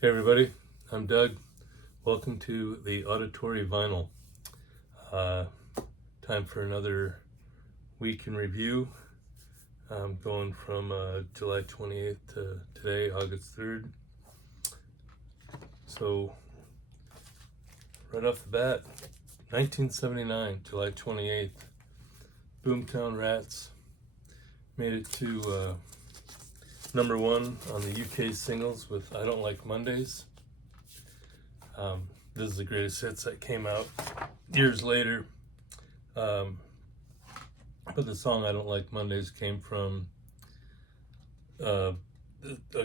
Hey everybody, I'm Doug. Welcome to the Auditory Vinyl. Uh, Time for another week in review. I'm going from July 28th to today, August 3rd. So, right off the bat, 1979, July 28th, Boomtown Rats made it to number one on the UK singles with I Don't Like Mondays. This is the greatest hits that came out years later. But the song I Don't Like Mondays came from a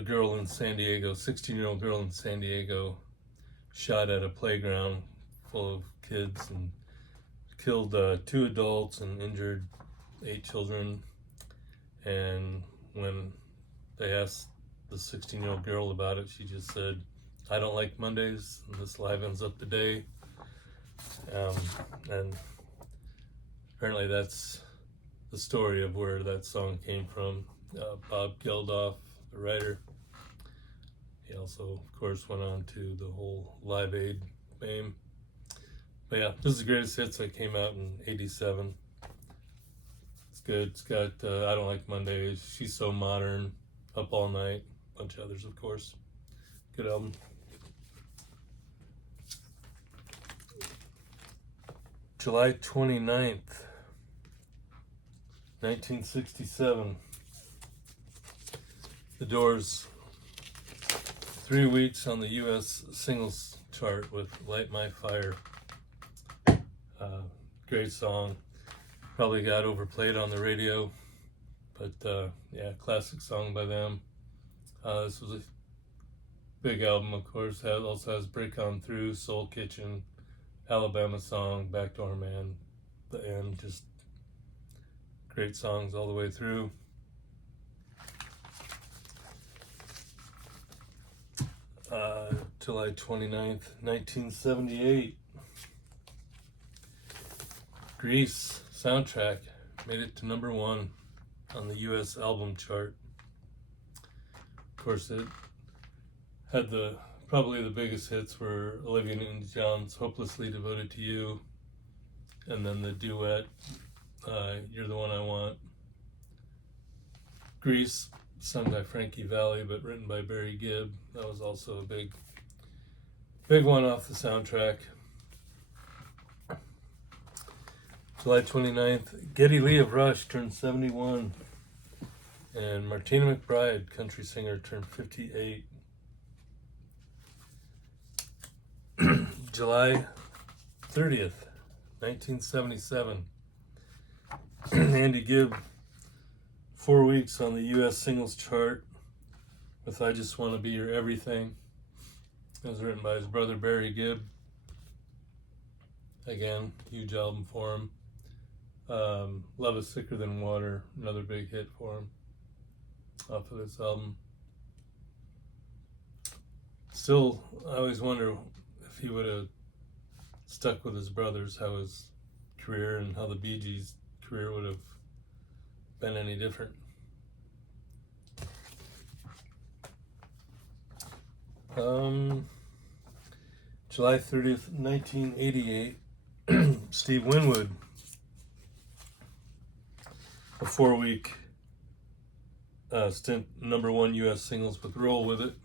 girl in San Diego, 16-year-old girl in San Diego, shot at a playground full of kids and killed 2 adults and injured 8 children. And when they asked the 16-year-old girl about it, she just said, I don't like Mondays, and this livens up the day. And apparently that's the story of where that song came from. Bob Geldof, the writer, he also, of course, went on to the whole Live Aid fame. But yeah, this is the greatest hits that came out in '87. It's good. It's got I Don't Like Mondays, She's So Modern, Up All Night, a bunch of others, of course. Good album. July 29th, 1967. The Doors, 3 weeks on the US singles chart with Light My Fire. Great song. Probably got overplayed on the radio, but yeah, classic song by them. This was a big album, of course. Also has Break On Through, Soul Kitchen, Alabama Song, Backdoor Man, The End. Just great songs all the way through. July 29th, 1978. Grease soundtrack made it to number one on the US album chart. Of course, it had probably the biggest hits were Olivia Newton-John's Hopelessly Devoted to You, and then the duet, You're the One I Want. Grease, sung by Frankie Valli, but written by Barry Gibb. That was also a big one off the soundtrack. July 29th, Geddy Lee of Rush turned 71, and Martina McBride, country singer, turned 58. July 30th, 1977, Andy Gibb, 4 weeks on the US singles chart with I Just Want to Be Your Everything. It was written by his brother Barry Gibb. Again, huge album for him. Love Is Thicker Than Water, another big hit for him off of this album. Still, I always wonder if he would have stuck with his brothers, how his career and how the Bee Gees' career would have been any different. July 30th, 1988, Steve Winwood, a 4-week stint, number one US singles with Roll With It.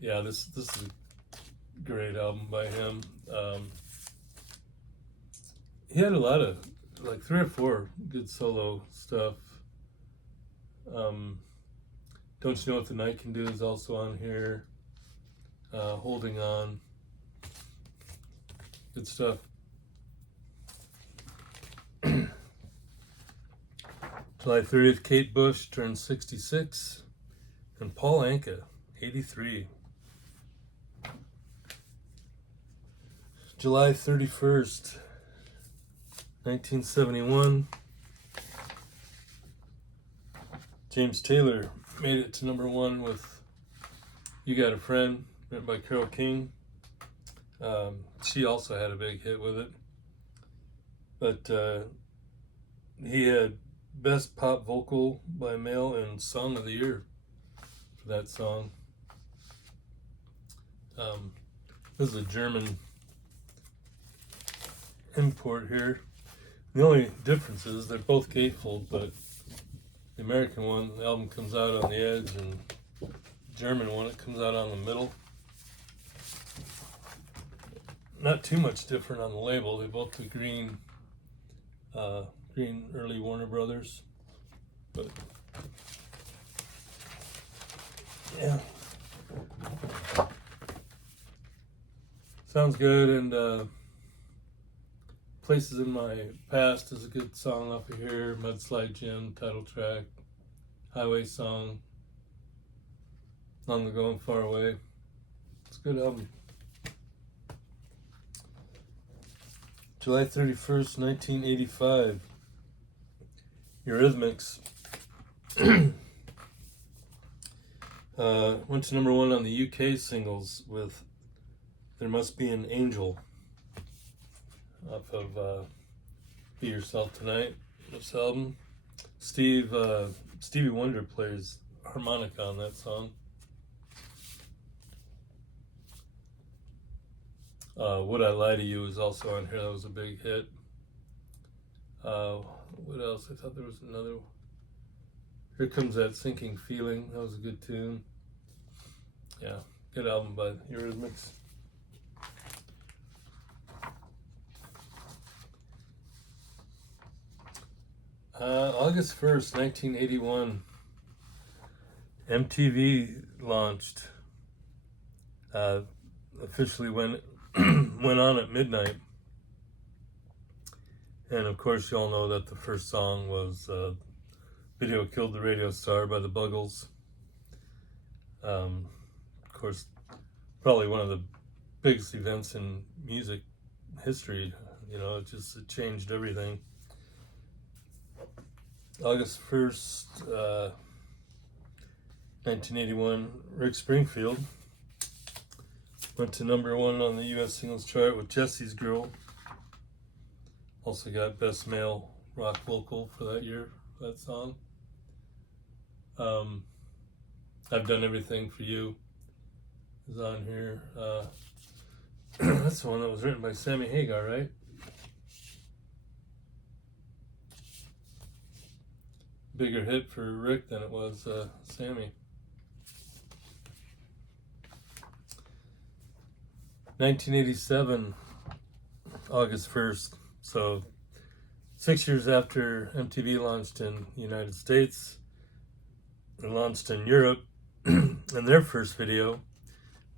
Yeah, this is a great album by him. He had a lot of, like 3 or 4 good solo stuff. Don't You Know What the Night Can Do is also on here. Holding On. Good stuff. July 30th, Kate Bush turned 66, and Paul Anka, 83. July 31st, 1971, James Taylor made it to number one with You Got a Friend, written by Carole King. She also had a big hit with it. But he had Best Pop Vocal by Male and Song of the Year for that song. This is a German import here. The only difference is they're both gatefold, but the American one, the album comes out on the edge, and the German one, it comes out on the middle. Not too much different on the label. They both the green early Warner Brothers, but yeah, sounds good. And Places in My Past is a good song off of here. Mudslide Gym, title track. Highway Song, Long Ago and Far Away. It's a good album. July 31st, 1985. Eurythmics went to number one on the UK singles with There Must Be an Angel off of Be Yourself Tonight, this album. Stevie Wonder plays harmonica on that song. Would I Lie to You is also on here. That was a big hit. What else? I thought there was another. Here Comes That Sinking Feeling. That was a good tune. Yeah, good album by Eurythmics. August 1st, 1981, MTV launched. Officially went on at midnight. And of course, you all know that the first song was Video Killed the Radio Star by the Buggles. Of course, probably one of the biggest events in music history. You know, it changed everything. August 1st, 1981, Rick Springfield went to number one on the US singles chart with Jesse's Girl. Also got Best Male Rock Vocal for that year, that song. I've Done Everything for You is on here. That's the one that was written by Sammy Hagar, right? Bigger hit for Rick than it was Sammy. 1987, August 1st. So 6 years after MTV launched in the United States, it launched in Europe, and their first video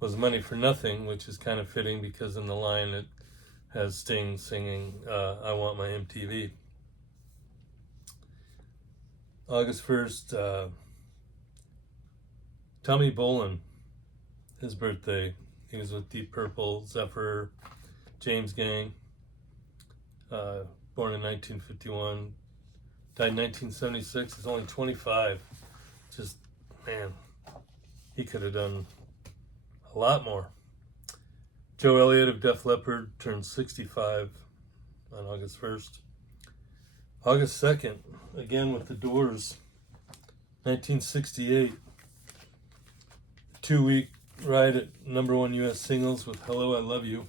was Money for Nothing, which is kind of fitting because in the line it has Sting singing I Want My MTV. August 1st, Tommy Bolin, his birthday. He was with Deep Purple, Zephyr, James Gang. Born in 1951, died in 1976. He's only 25. Just, man, he could have done a lot more. Joe Elliott of Def Leppard turned 65 on August 1st. August 2nd, again with the Doors, 1968. 2-week ride at number one US singles with Hello, I Love You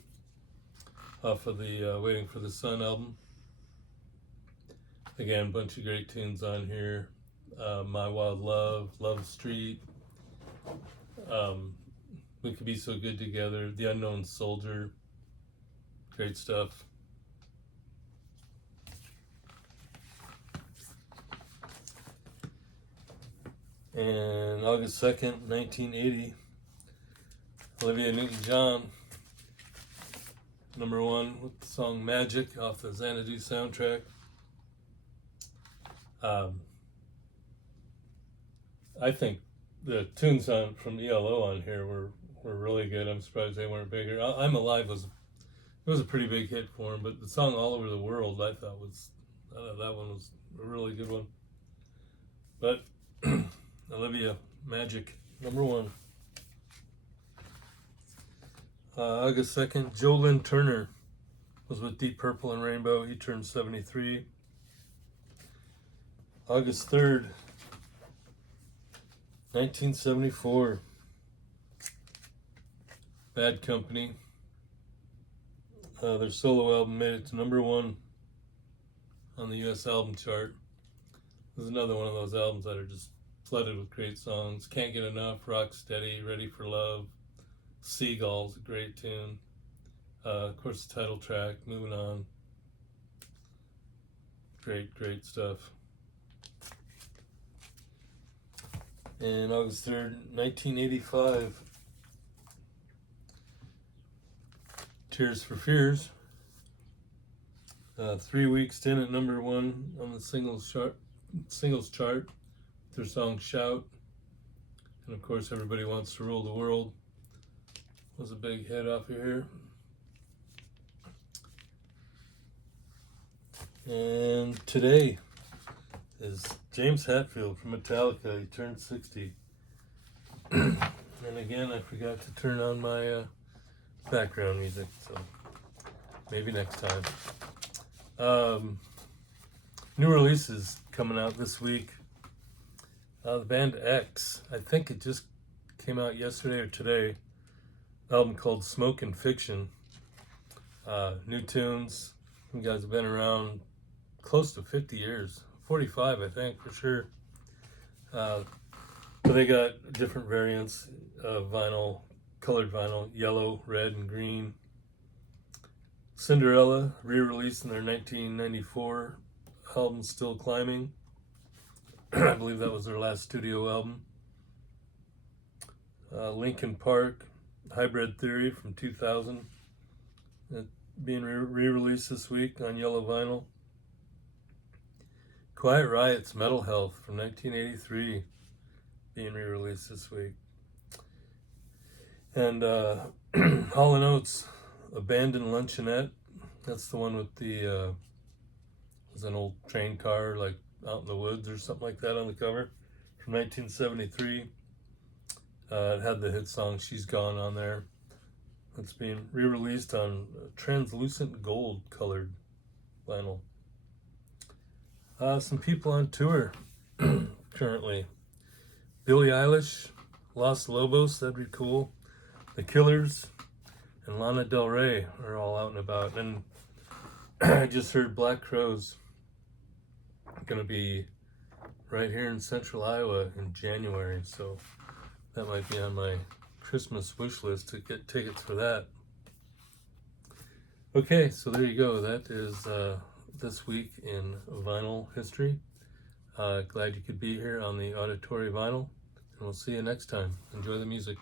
off of the Waiting for the Sun album. Again, a bunch of great tunes on here. My Wild Love, Love Street, We Could Be So Good Together, The Unknown Soldier, great stuff. And August 2nd, 1980, Olivia Newton-John, number one with the song Magic off the Xanadu soundtrack. I think the tunes from ELO on here were really good. I'm surprised they weren't bigger. I'm Alive was a pretty big hit for him, but the song All Over the World I thought that one was a really good one. But Olivia, Magic, number one. August 2nd, Joe Lynn Turner was with Deep Purple and Rainbow. He turned 73. August 3rd, 1974. Bad Company. Their solo album made it to #1 on the US album chart. This is another one of those albums that are just flooded with great songs. Can't Get Enough, Rock Steady, Ready for Love, Seagull's a great tune. Of course, the title track, Moving On. Great stuff. And August 3rd, 1985, Tears for Fears. 3 weeks in at #1 on the singles chart. Their song Shout. And of course, Everybody Wants to Rule the World was a big hit off of here. And today is James Hetfield from Metallica. He turned 60. And again, I forgot to turn on my background music, so maybe next time. New releases coming out this week. The band X, I think it just came out yesterday or today. Album called Smoke and Fiction. New tunes. You guys have been around close to 50 years. 45, I think, for sure. But they got different variants of vinyl, colored vinyl, yellow, red, and green. Cinderella, re-released in their 1994 album, Still Climbing. I believe that was their last studio album. Linkin Park, Hybrid Theory from 2000. Being re-released this week on yellow vinyl. Quiet Riot's Metal Health from 1983 being re-released this week. And Hall & Oates, Abandoned Luncheonette. That's the one with the was an old train car like out in the woods or something like that on the cover from 1973. It had the hit song She's Gone on there. It's being re-released on translucent gold colored vinyl. Some people on tour currently. Billie Eilish, Los Lobos, that'd be cool. The Killers, and Lana Del Rey are all out and about. And I just heard Black Crowes gonna be right here in central Iowa in January, so that might be on my Christmas wish list to get tickets for that. Okay, so there you go. That is this week in vinyl history. Glad you could be here on the Auditory Vinyl, and we'll see you next time. Enjoy the music.